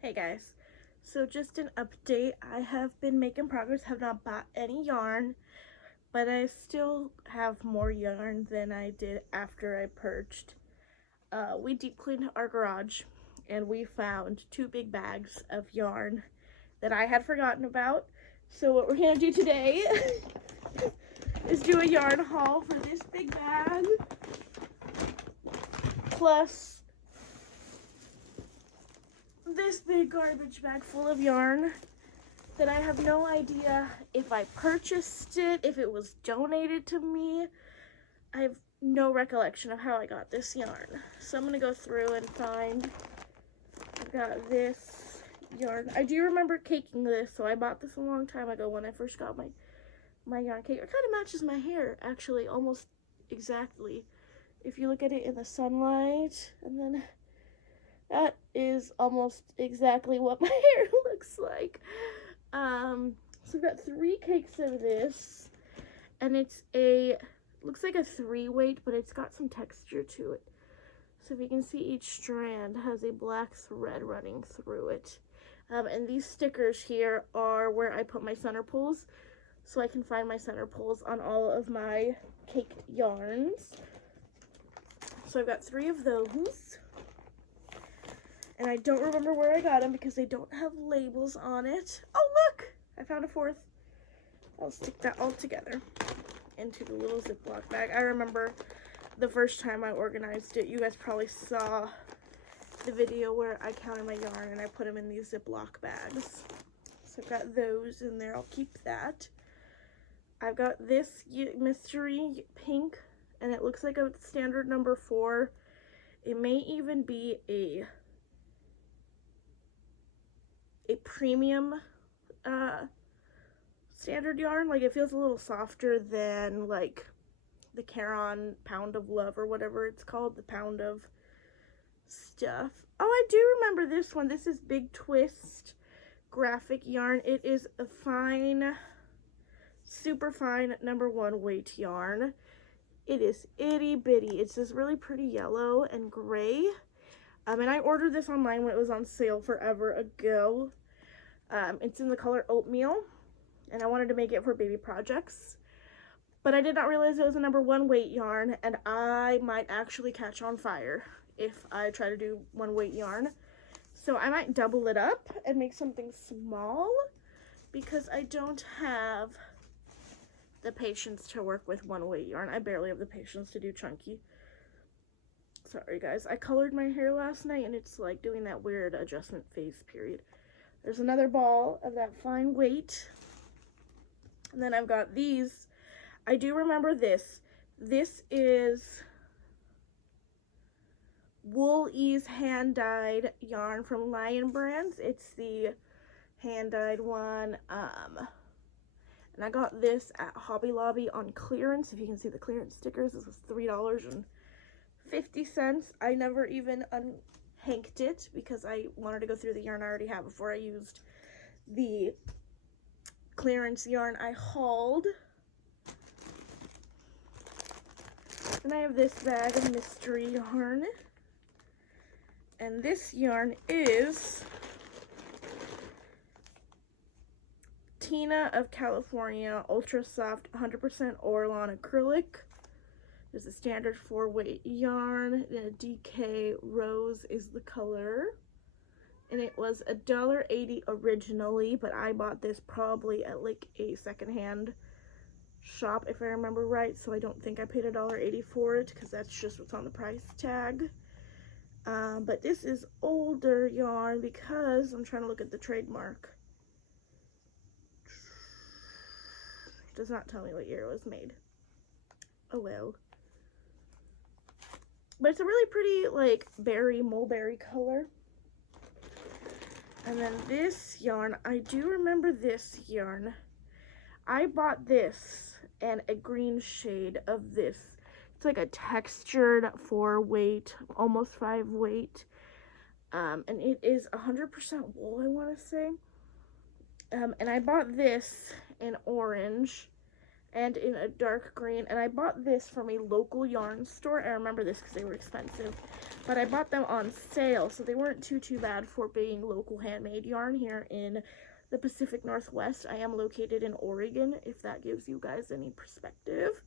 Hey guys, so just an update. I have been making progress, have not bought any yarn, but I still have more yarn than I did after I purged. We deep cleaned our garage and we found 2 big bags of yarn that I had forgotten about. So what we're gonna do today is do a yarn haul for this big bag, plus this big garbage bag full of yarn that I have no idea if I purchased it, if it was donated to me. I have no recollection of how I got this yarn. So I'm gonna go through and find. I've got this yarn. I do remember caking this, so I bought this a long time ago when I first got my yarn cake. It kind of matches my hair, actually, almost exactly. If you look at it in the sunlight, and then that is almost exactly what my hair looks like. So I've got 3 cakes of this, and looks like a 3-weight, but it's got some texture to it. So if you can see, each strand has a black thread running through it. And these stickers here are where I put my center pulls, so I can find my center pulls on all of my cake yarns. So I've got 3 of those. And I don't remember where I got them because they don't have labels on it. Oh, look! I found a 4th. I'll stick that all together into the little Ziploc bag. I remember the first time I organized it. You guys probably saw the video where I counted my yarn and I put them in these Ziploc bags. So I've got those in there. I'll keep that. I've got this mystery pink, and it looks like a standard number 4. It may even be a premium standard yarn. Like, it feels a little softer than like the Caron Pound of Love or whatever it's called, the Pound of stuff. Oh, I do remember this one. This is Big Twist graphic yarn. It is a fine, super fine #1 weight yarn. It is itty bitty. It's this really pretty yellow and gray. And I ordered this online when it was on sale forever ago. It's in the color oatmeal, and I wanted to make it for baby projects. But I did not realize it was a #1 weight yarn, and I might actually catch on fire if I try to do 1 weight yarn. So I might double it up and make something small, because I don't have the patience to work with 1 weight yarn. I barely have the patience to do chunky. Sorry guys, I colored my hair last night and it's like doing that weird adjustment phase period. There's another ball of that fine weight. And then I've got these. I do remember this. This is Wool Ease hand-dyed yarn from Lion Brands. It's the hand-dyed one. And I got this at Hobby Lobby on clearance. If you can see the clearance stickers, this was $3.50. I never even unhanked it because I wanted to go through the yarn I already have before I used the clearance yarn I hauled. And I have this bag of mystery yarn. And this yarn is Tina of California Ultra Soft 100% Orlon acrylic. There's a standard 4-weight yarn, and a DK Rose is the color. And it was $1.80 originally, but I bought this probably at like a secondhand shop if I remember right, so I don't think I paid $1.80 for it because that's just what's on the price tag. But this is older yarn because I'm trying to look at the trademark. It does not tell me what year it was made. Oh well. But it's a really pretty, like, mulberry color. And then this yarn, I do remember this yarn. I bought this and a green shade of this. It's like a textured 4-weight, almost 5-weight. And it is 100% wool, I want to say. And I bought this in orange. and in a dark green. And I bought this from a local yarn store. I remember this because they were expensive, but I bought them on sale, so they weren't too bad for being local handmade yarn here in the Pacific Northwest. I am located in Oregon, if that gives you guys any perspective.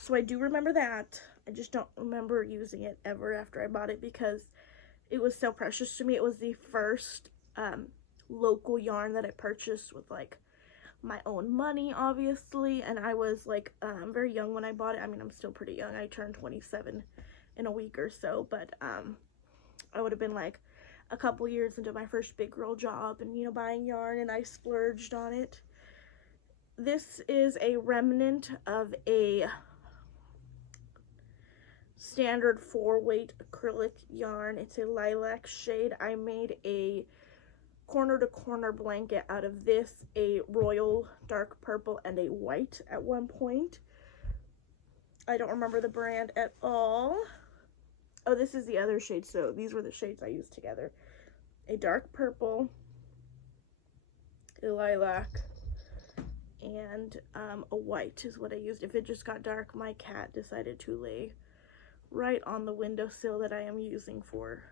So I do remember that. I just don't remember using it ever after I bought it because it was so precious to me. It was the first local yarn that I purchased with like my own money, obviously, and I was like very young when I bought it. I mean, I'm still pretty young. I turned 27 in a week or so, but I would have been like a couple years into my first big girl job and, you know, buying yarn, and I splurged on it. This is a remnant of a standard 4-weight acrylic yarn. It's a lilac shade. I made a corner to corner blanket out of this, a royal dark purple and a white at one point. I don't remember the brand at all. Oh, this is the other shade, so these were the shades I used together. A dark purple, a lilac, and a white is what I used. If it just got dark, my cat decided to lay right on the windowsill that I am using for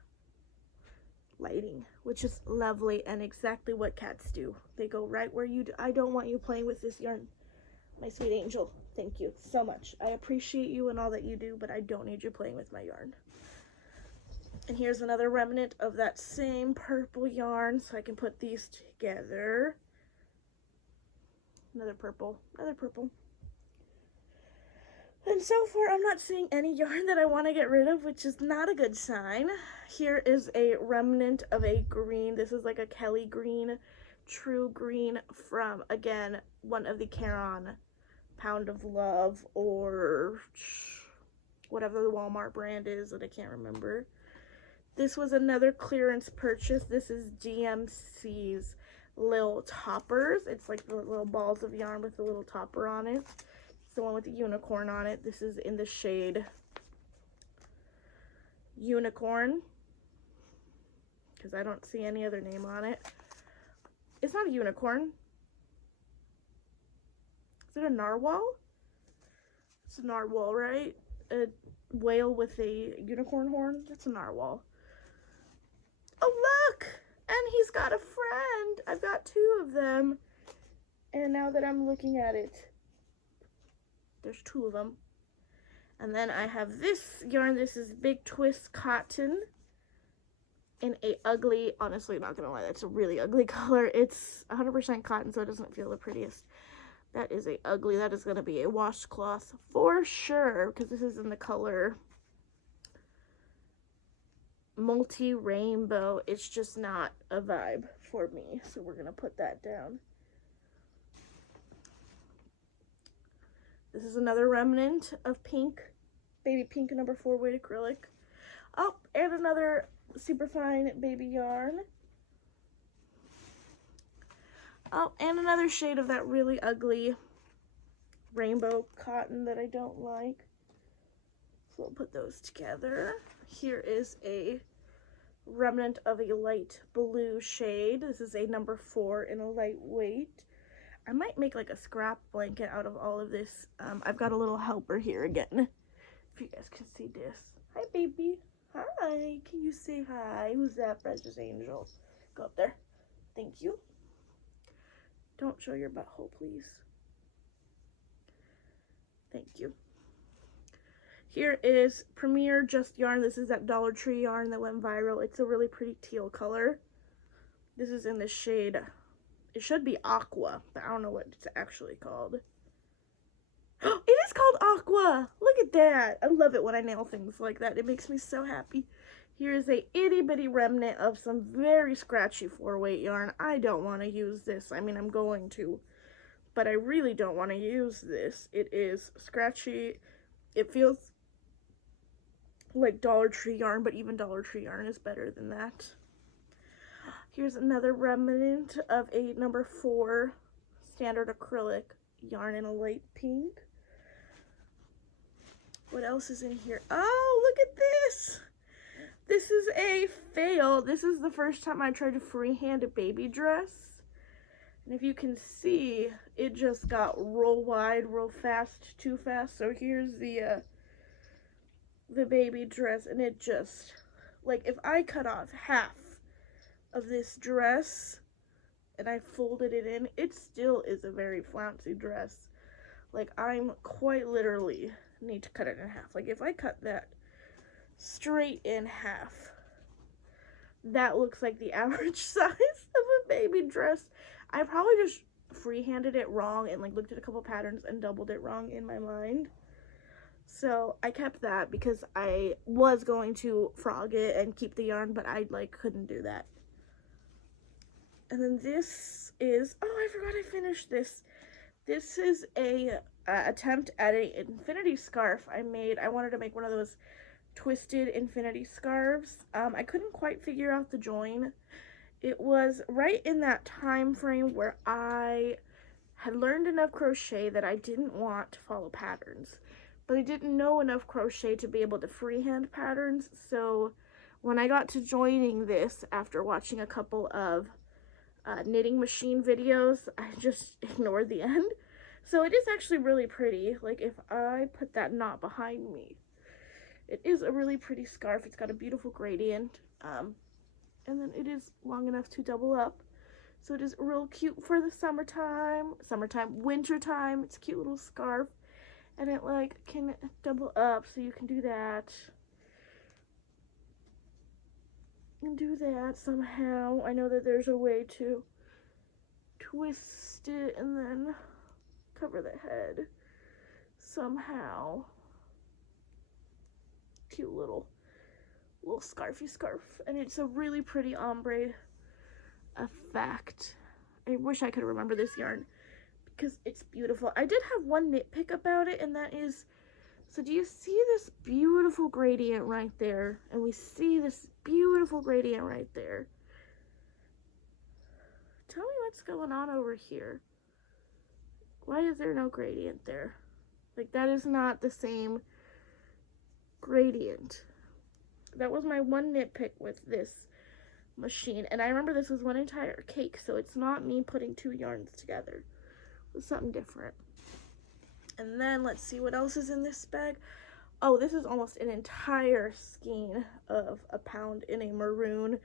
lighting, which is lovely and exactly what cats do. They go right where you do. I don't want you playing with this yarn, my sweet angel. Thank you so much. I appreciate you and all that you do, but I don't need you playing with my yarn. And here's another remnant of that same purple yarn, so I can put these together. Another purple, another purple. And so far, I'm not seeing any yarn that I want to get rid of, which is not a good sign. Here is a remnant of a green. This is like a Kelly green, true green from, again, one of the Caron Pound of Love or whatever the Walmart brand is that I can't remember. This was another clearance purchase. This is DMC's Lil Toppers. It's like the little balls of yarn with the little topper on it. The one with the unicorn on it. This is in the shade Unicorn, because I don't see any other name on it. It's not a unicorn. Is it a narwhal? It's a narwhal, right? A whale with a unicorn horn? That's a narwhal. Oh, look! And he's got a friend. I've got 2 of them. And now that I'm looking at it, there's 2 of them. And then I have this yarn. This is Big Twist Cotton in a ugly, honestly, not gonna lie, that's a really ugly color. It's 100% cotton, so it doesn't feel the prettiest. That is a ugly, that is gonna be a washcloth for sure, because this is in the color multi-rainbow. It's just not a vibe for me, so we're gonna put that down. This is another remnant of pink, baby pink number 4 weight acrylic. Oh, and another super fine baby yarn. Oh, and another shade of that really ugly rainbow cotton that I don't like. So we'll put those together. Here is a remnant of a light blue shade. This is a number 4 in a lightweight. I might make like a scrap blanket out of all of this. I've got a little helper here again, if you guys can see this. Hi, baby. Hi. Can you say hi? Who's that, precious angel? Go up there. Thank you. Don't show your butthole, please. Thank you. Here is Premier Just Yarn. This is that Dollar Tree yarn that went viral. It's a really pretty teal color. This is in the shade, it should be Aqua, but I don't know what it's actually called. It is called Aqua! Look at that! I love it when I nail things like that. It makes me so happy. Here is a itty bitty remnant of some very scratchy 4-weight yarn. I don't want to use this. I mean, I'm going to, but I really don't want to use this. It is scratchy. It feels like Dollar Tree yarn, but even Dollar Tree yarn is better than that. Here's another remnant of a number 4 standard acrylic yarn in a light pink. What else is in here? Oh, look at this! This is a fail. This is the first time I tried to freehand a baby dress. And if you can see, it just got real wide, real fast, too fast. So here's the baby dress, and it just, like, if I cut off half of this dress and I folded it in, it still is a very flouncy dress. Like, I'm quite literally need to cut it in half. Like, if I cut that straight in half, that looks like the average size of a baby dress. I probably just freehanded it wrong and like looked at a couple patterns and doubled it wrong in my mind. So I kept that because I was going to frog it and keep the yarn, but I like couldn't do that. And then this is, oh, I forgot I finished this. This is a attempt at an infinity scarf I made. I wanted to make one of those twisted infinity scarves. I couldn't quite figure out the join. It was right in that time frame where I had learned enough crochet that I didn't want to follow patterns, but I didn't know enough crochet to be able to freehand patterns. So when I got to joining this after watching a couple of knitting machine videos, I just ignored the end. So it is actually really pretty. Like, if I put that knot behind me, it is a really pretty scarf. It's got a beautiful gradient, and then it is long enough to double up. So it is real cute for the summertime, wintertime. It's a cute little scarf, and it like can double up, so you can do that and do that somehow. I know that there's a way to twist it and then cover the head somehow. Cute little scarfy scarf, and it's a really pretty ombre effect. I wish I could remember this yarn because it's beautiful. I did have one nitpick about it, and that is, so do you see this beautiful gradient right there? And we see this beautiful gradient right there. Tell me what's going on over here. Why is there no gradient there? Like, that is not the same gradient. That was my one nitpick with this machine. And I remember this was one entire cake, so it's not me putting two yarns together. It was something different. And then let's see what else is in this bag. Oh, this is almost an entire skein of a pound in a maroon,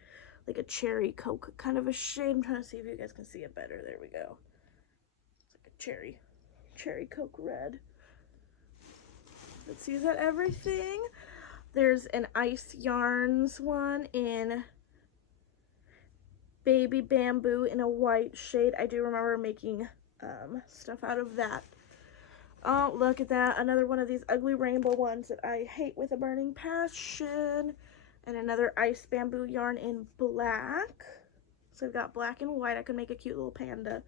like a cherry coke kind of a shade. I'm trying to see if you guys can see it better. There we go. It's like a cherry coke red. Let's see, is that everything? There's an Ice Yarns one in baby bamboo in a white shade. I do remember making stuff out of that. Oh, look at that. Another one of these ugly rainbow ones that I hate with a burning passion. And another Ice Bamboo yarn in black. So I've got black and white. I could make a cute little panda.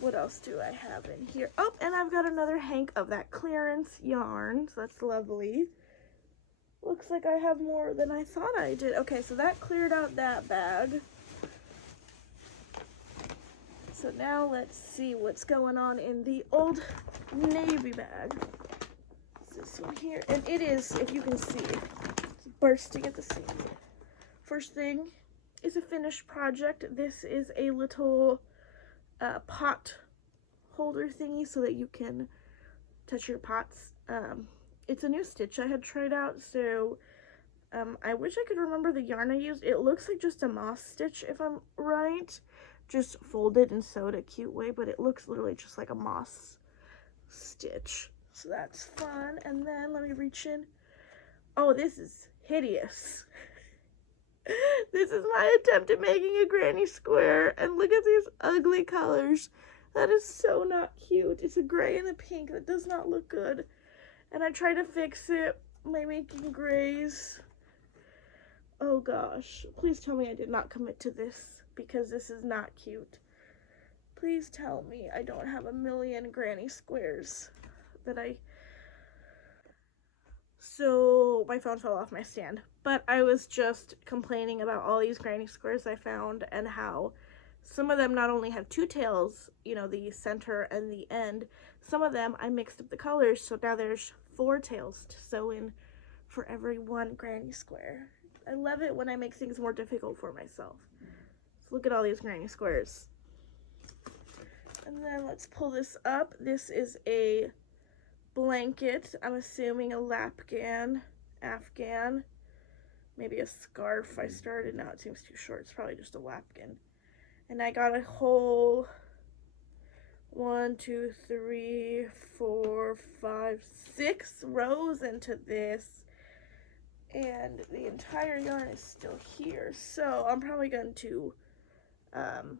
What else do I have in here? Oh, and I've got another hank of that clearance yarn. So that's lovely. Looks like I have more than I thought I did. Okay, so that cleared out that bag. So now let's see what's going on in the Old Navy bag. It's this one here. And it is, if you can see, it's bursting at the seams. First thing is a finished project. This is a little pot holder thingy so that you can touch your pots. It's a new stitch I had tried out, so I wish I could remember the yarn I used. It looks like just a moss stitch, if I'm right. Just folded and sewed a cute way, but it looks literally just like a moss stitch. So that's fun. And then let me reach in. Oh, this is hideous. This is my attempt at making a granny square, and look at these ugly colors. That is so not cute. It's a gray and a pink. That does not look good. And I try to fix it by making grays. Oh gosh. Please tell me I did not commit to this, because this is not cute. Please tell me I don't have a million granny squares that I... So my phone fell off my stand, but I was just complaining about all these granny squares I found and how some of them not only have two tails, you know, the center and the end, some of them I mixed up the colors, so now there's 4 tails to sew in for every one granny square. I love it when I make things more difficult for myself. So look at all these granny squares. And then let's pull this up. This is a blanket. I'm assuming a Afghan. Maybe a scarf I started. Now it seems too short. It's probably just a lapkin. And I got a whole 1, 2, 3, 4, 5, 6 rows into this. And the entire yarn is still here. So I'm probably going to, oh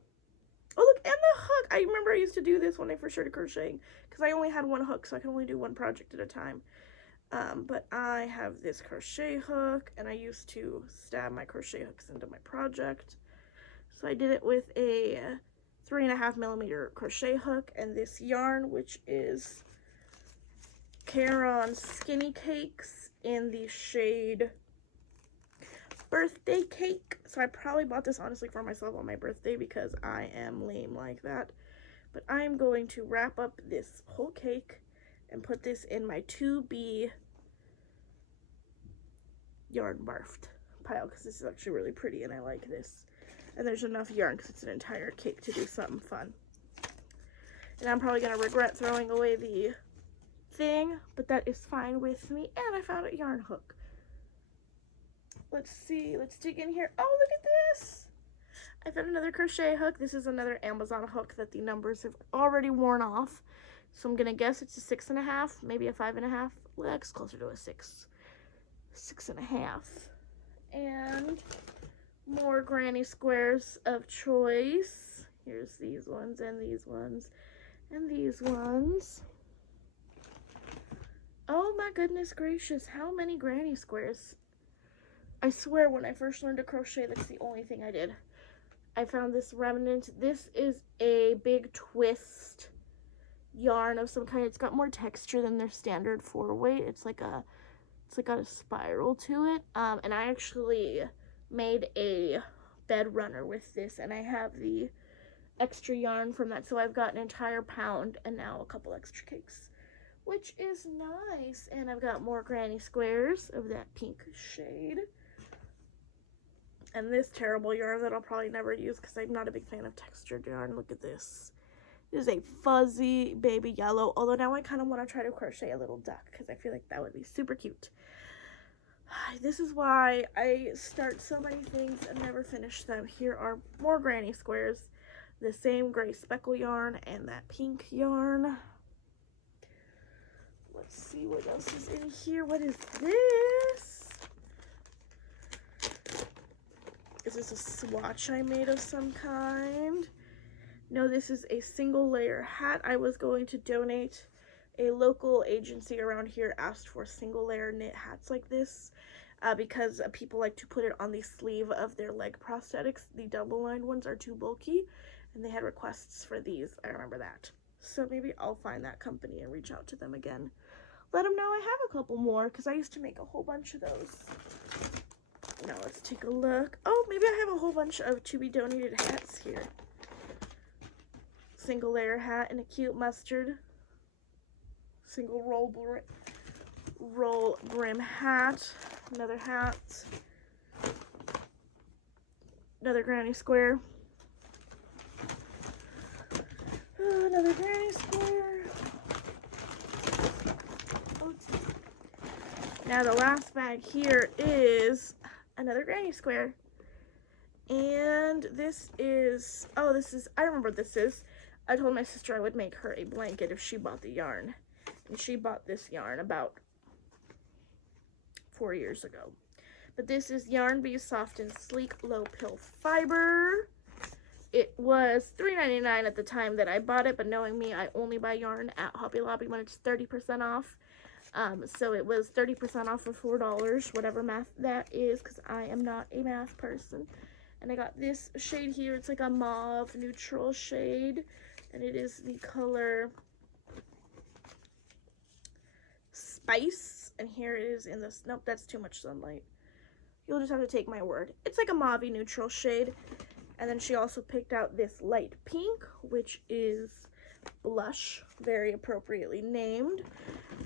look, and the hook. I remember I used to do this when I first started crocheting because I only had one hook, so I can only do one project at a time. But I have this crochet hook, and I used to stab my crochet hooks into my project. So I did it with a 3.5mm crochet hook and this yarn, which is Caron Skinny Cakes in the shade Birthday Cake. So I probably bought this honestly for myself on my birthday because I am lame like that. But I'm going to wrap up this whole cake and put this in my 2B yarn barfed pile because this is actually really pretty and I like this. And there's enough yarn because it's an entire cake to do something fun. And I'm probably going to regret throwing away the thing, but that is fine with me. And I found a yarn hook. Let's see, let's dig in here. Oh, look at this! I found another crochet hook. This is another Amazon hook that the numbers have already worn off. So I'm gonna guess it's a 6.5, maybe a 5.5. Well, that's closer to a 6. 6.5. And more granny squares of choice. Here's these ones and these ones and these ones. Oh my goodness gracious, how many granny squares? I swear when I first learned to crochet, that's the only thing I did. I found this remnant. This is a big twist yarn of some kind. It's got more texture than their standard 4-weight. It's like got a spiral to it. And I actually made a bed runner with this, and I have the extra yarn from that. So I've got an entire pound and now a couple extra cakes, which is nice. And I've got more granny squares of that pink shade. And this terrible yarn that I'll probably never use because I'm not a big fan of textured yarn. Look at this. This is a fuzzy baby yellow. Although now I kind of want to try to crochet a little duck because I feel like that would be super cute. This is why I start so many things and never finish them. Here are more granny squares. The same gray speckle yarn and that pink yarn. Let's see what else is in here. What is this? Is this a swatch I made of some kind? No, this is a single layer hat. I was going to donate. A local agency around here asked for single layer knit hats like this because people like to put it on the sleeve of their leg prosthetics. The double lined ones are too bulky, and they had requests for these. I remember that. So maybe I'll find that company and reach out to them again. Let them know I have a couple more because I used to make a whole bunch of those. Now let's take a look. Oh, maybe I have a whole bunch of to be donated hats here. Single layer hat and a cute mustard. Single roll brim hat. Another hat. Another granny square. Another granny square. Oh, now the last bag here is another granny square. And this is, oh, this is, I remember what this is. I told my sister I would make her a blanket if she bought the yarn. And she bought this yarn about 4 years ago. But this is Yarn Bee Soft and Sleek Low Pill Fiber. It was $3.99 at the time that I bought it, but knowing me, I only buy yarn at Hobby Lobby when it's 30% off. So it was 30% off of $4, whatever math that is, because I am not a math person. And I got this shade here. It's like a mauve neutral shade, and it is the color Spice. And here it is in this. Nope, that's too much sunlight. You'll just have to take my word. It's like a mauve neutral shade. And then she also picked out this light pink, which is Blush, very appropriately named.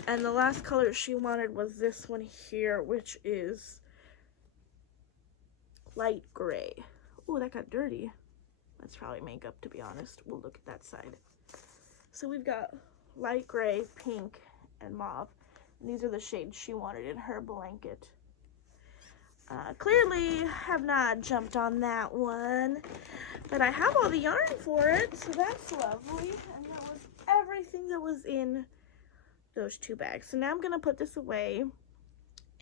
And the last color she wanted was this one here, which is light gray. Oh, that got dirty. That's probably makeup, to be honest. We'll look at that side. So we've got light gray, pink, and mauve. And these are the shades she wanted in her blanket. Clearly have not jumped on that one, but I have all the yarn for it, so that's lovely. And that was everything that was in those 2 bags. So now I'm gonna put this away,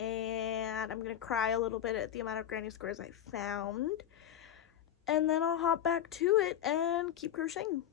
and I'm gonna cry a little bit at the amount of granny squares I found, and then I'll hop back to it and keep crocheting.